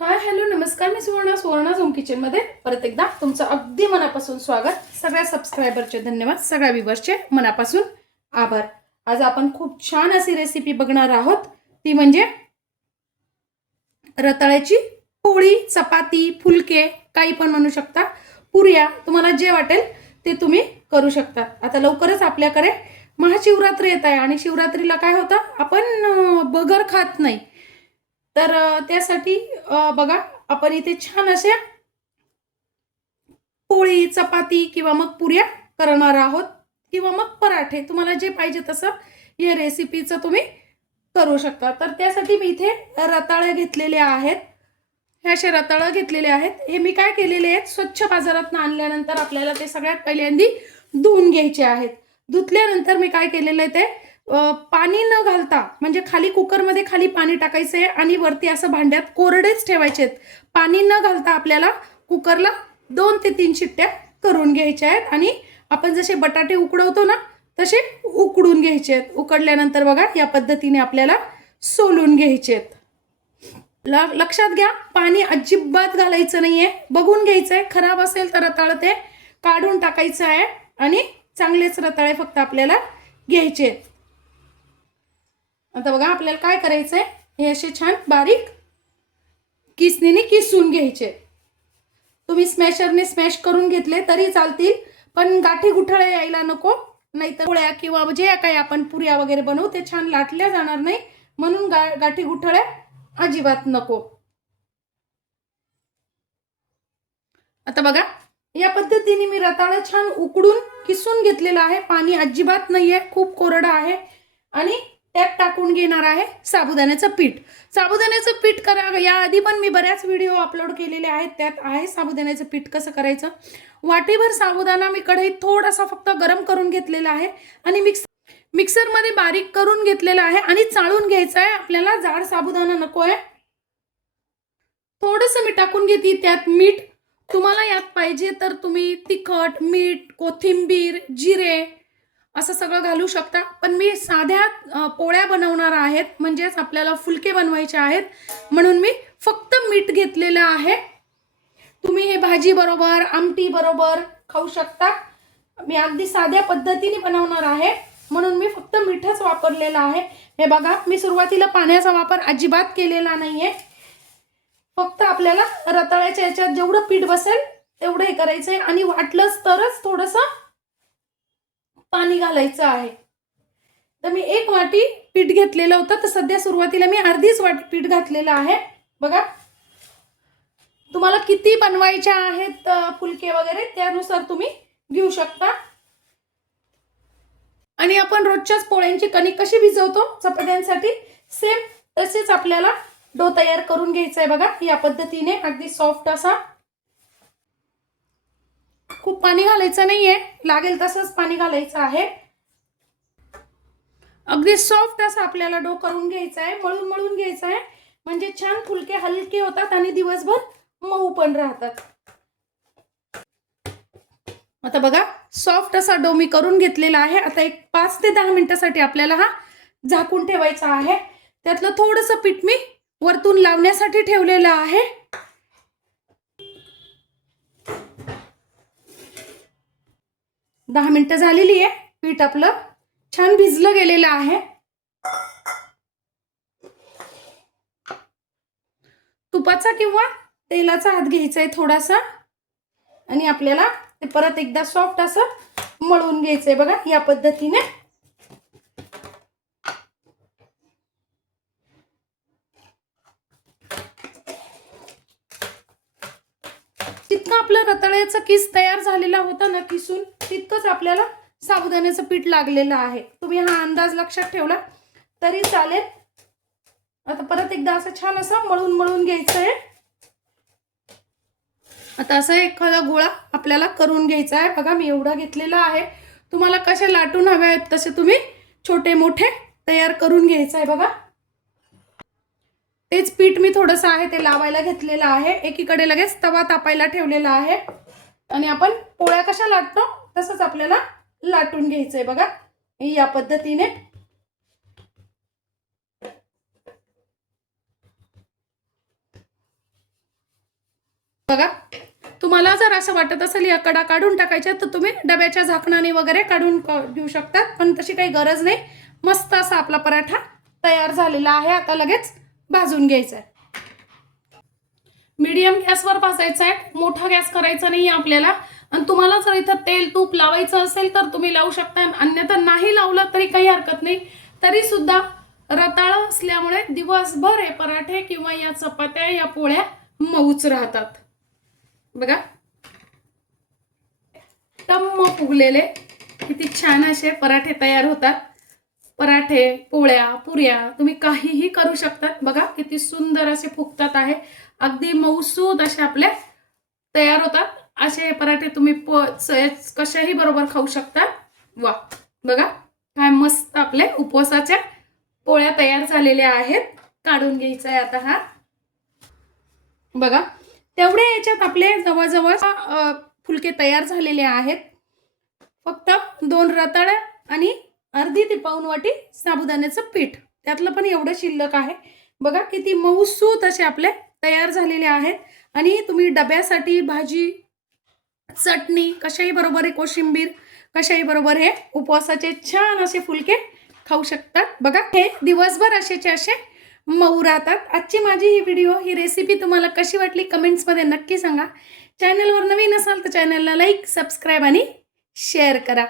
Hi hello नमस्कार, मी Suvarna zone किचनमध्ये परत एकदा तुमचं अगदी मनापासून स्वागत. सगळ्या सबस्क्रायबरचे धन्यवाद, सगळ्या व्ह्यूअर्सचे मनापासून आभार. आज आपण खूप छान अशी रेसिपी बघणार आहोत, ती म्हणजे रताळ्याची पोळी, चपाती, फुलके काही पण म्हणू शकता, पुऱ्या, तुम्हाला जे वाटेल ते तुम्ही करू शकता. आता लवकरच आपल्याकडे महाशिवरात्री येत आहे आणि शिवरात्रीला काय होतं, आपण बगर खात नाही. तर त्यासाठी बघा आपण इथे छान अशा पोळी, चपाती किंवा मग पुऱ्या करणार आहोत किंवा मग पराठे, तुम्हाला जे पाहिजे तसं या रेसिपीचं तुम्ही करू शकता. तर त्यासाठी मी इथे रताळे घेतलेले आहेत. हे असे रताळे घेतलेले आहेत. हे मी काय केलेले आहेत, स्वच्छ बाजारातून आणल्यानंतर आपल्याला ते सगळ्यात पहिल्यांदी धुवून घ्यायचे आहेत. धुतल्यानंतर मी काय केलेलं आहे, ते पाणी न घालता, म्हणजे खाली कुकरमध्ये खाली पाणी टाकायचं आहे आणि वरती असं भांड्यात कोरडेच ठेवायचे आहेत. पाणी न घालता आपल्याला कुकरला 2 ते 3 शिट्ट्या करून घ्यायच्या आहेत आणि आपण जसे बटाटे उकडवतो ना तसे उकडून घ्यायचे आहेत. उकडल्यानंतर बघा या पद्धतीने आपल्याला सोलून घ्यायचे आहेत. लक्षात घ्या, पाणी अजिबात घालायचं नाहीये. बघून घ्यायचं आहे, खराब असेल तर रताळ ते काढून टाकायचं आहे आणि चांगलेच रताळे फक्त आपल्याला घ्यायचे आहेत. आता बघा आपल्याला काय करायचंय, हे असे छान बारीक किसणीने किसून घ्यायचे. तुम्ही स्मॅशरने स्मॅश करून घेतले तरी चालतील, पण गाठी गुठळे यायला नको, नाहीतर पोळ्या किंवा जे काही आपण पुऱ्या वगैरे बनवू ते छान लाटल्या जाणार नाही, म्हणून गाठी गुठळे अजिबात नको. आता बघा या पद्धतीने मी रताळा छान उकडून किसून घेतलेला आहे. पाणी अजिबात नाहीये, खूप कोरडं आहे. आणि त्यात टाकून घेणार आहे साबुदाण्याचं पीठ. साबुदाण्याचं पीठ करा, याआधी पण मी बऱ्याच व्हिडिओ अपलोड केलेले आहेत, त्यात आहे साबुदाण्याचं पीठ कसं करायचं. वाटीभर साबुदाणा मी कढईत थोडासा फक्त गरम करून घेतलेला आहे आणि मिक्सरमध्ये बारीक करून घेतलेला आहे आणि चाळून घ्यायचं आहे. आपल्याला जाड साबुदाणा नको आहे. थोडंसं मी टाकून घेते त्यात मीठ. तुम्हाला यात पाहिजे तर तुम्ही तिखट, मीठ, कोथिंबीर, जिरे असं सगळं घालू शकता, पण मी साध्या पोळ्या बनवणार आहेत, म्हणजेच आपल्याला फुलके बनवायचे आहेत, म्हणून मी फक्त मीठ घेतलेलं आहे. तुम्ही हे भाजी बरोबर, आमटी बरोबर खाऊ शकता. मी अगदी साध्या पद्धतीने बनवणार आहे, म्हणून मी फक्त मीठच वापरलेलं आहे. हे बघा, मी सुरुवातीला पाण्याचा वापर अजिबात केलेला नाहीये. फक्त आपल्याला रताळ्याच्या याच्यात जेवढं पीठ बसेल तेवढं हे करायचंय आणि वाटलंच तरच थोडंसं पाणी घालायचं आहे. तर मी 1 वाटी पीठ घेतलेलं होतं, तर सध्या सुरुवातीला मी अर्धीच वाटी पीठ घातलेलं आहे. बघा, तुम्हाला किती बनवायचे आहेत फुलके वगैरे त्यानुसार तुम्ही घेऊ शकता. आणि आपण रोजच्याच पोळ्यांची कणिक कशी भिजवतो चपात्यांसाठी, सेम तसेच आपल्याला डो तयार करून घ्यायचा आहे. बघा या पद्धतीने अगदी सॉफ्ट असा, खूप पाणी घालायचं नाहीये, लागेल तसंच पाणी घालायचं आहे. अगदी सॉफ्ट असा आपल्याला डो करून घ्यायचा आहे, मळून घ्यायचा आहे, म्हणजे छान फुलके हलके होतात आणि दिवसभर मऊ पण राहतात. आता बघा सॉफ्ट असा डो मी करून घेतलेला आहे. आता एक 5 ते 10 मिनिटांसाठी आपल्याला हा झाकून ठेवायचा आहे. त्यातलं थोडंसं पीठ मी वरतून लावण्यासाठी ठेवलेलं आहे. दहा मिनिटं झालेली आहे. पीठ आपलं छान भिजलं गेलेलं आहे. तुपाचा किंवा तेलाचा हात घ्यायचा आहे थोडासा आणि आपल्याला ते परत एकदा सॉफ्ट असं मळून घ्यायचंय. बघा या पद्धतीने. जितकं आपलं रताळ्याचं किस तयार झालेला होता ना किसून, तितकंच आपल्याला साबुदाण्याचं पीठ लागलेलं आहे. तुम्ही हा अंदाज लक्षात ठेवला तरी चालेल. आता परत एकदा असं छान असं मळून घ्यायचं आहे. आता असा एखादा गोळा आपल्याला करून घ्यायचा आहे. बघा मी एवढा घेतलेला आहे. तुम्हाला कसे लाटून हवे आहेत तसे तुम्ही छोटे मोठे तयार करून घ्यायचं आहे. बघा तेच पीठ मी थोडंसं आहे ते लावायला घेतलेलं आहे. एकीकडे लगेच तवा तापायला ठेवलेला आहे आणि आपण पोळ्या कशा लाटतो तसंच आपल्याला लाटून घ्यायचंय. बघा या पद्धतीने. बघा, तुम्हाला जर असं वाटत असेल या कडा काढून टाकायच्या तर तुम्ही डब्याच्या झाकणाने वगैरे काढून देऊ शकतात, पण तशी काही गरज नाही. मस्त असा आपला पराठा तयार झालेला आहे. आता लगेच भाजून घ्यायचा आहे. मीडियम गॅसवर भाजायचा आहे, मोठा गॅस करायचा नाही आपल्याला. आणि तुम्हाला जर इथं तेल तूप लावायचं असेल तर तुम्ही लावू शकता, अन्यथा नाही लावलं तरी काही हरकत नाही. तरी सुद्धा रताळ असल्यामुळे दिवसभर हे पराठे किंवा या चपात्या या पोळ्या मऊच राहतात. बघा, टम्म फुगलेले किती छान असे पराठे तयार होतात. पराठे, पोळ्या, पुऱ्या तुम्ही काहीही करू शकतात. बघा किती सुंदर असे फुगतात आहे, अगदी मऊसूद असे आपले तयार होतात. असे पराठे तुम्ही कशाही बरोबर खाऊ शकता. वा, बघा काय मस्त आपले उपवासाच्या पोळ्या तयार झालेल्या आहेत. काढून घ्यायचा आहे आता हा. बघा, तेवढ्या याच्यात आपले जवळजवळ फुलके तयार झालेले आहेत. फक्त 2 रताळ्या आणि अर्धी ते पाऊण वाटी साबुदाण्याचं पीठ, त्यातलं पण एवढं शिल्लक आहे. बघा किती मऊसूत असे आपले तयार झालेले आहेत. आणि तुम्ही डब्यासाठी भाजी, चटणी कशाही बरोबर आहे, कोशिंबीर कशाही बरोबर हे उपवासाचे छान असे फुलके खाऊ शकतात. बघा, हे दिवसभर असेचे असे मऊ राहतात. आजची माझी ही रेसिपी तुम्हाला कशी वाटली कमेंट्समध्ये नक्की सांगा. चॅनलवर नवीन असाल तर चॅनलला लाईक, सबस्क्राईब आणि शेअर करा.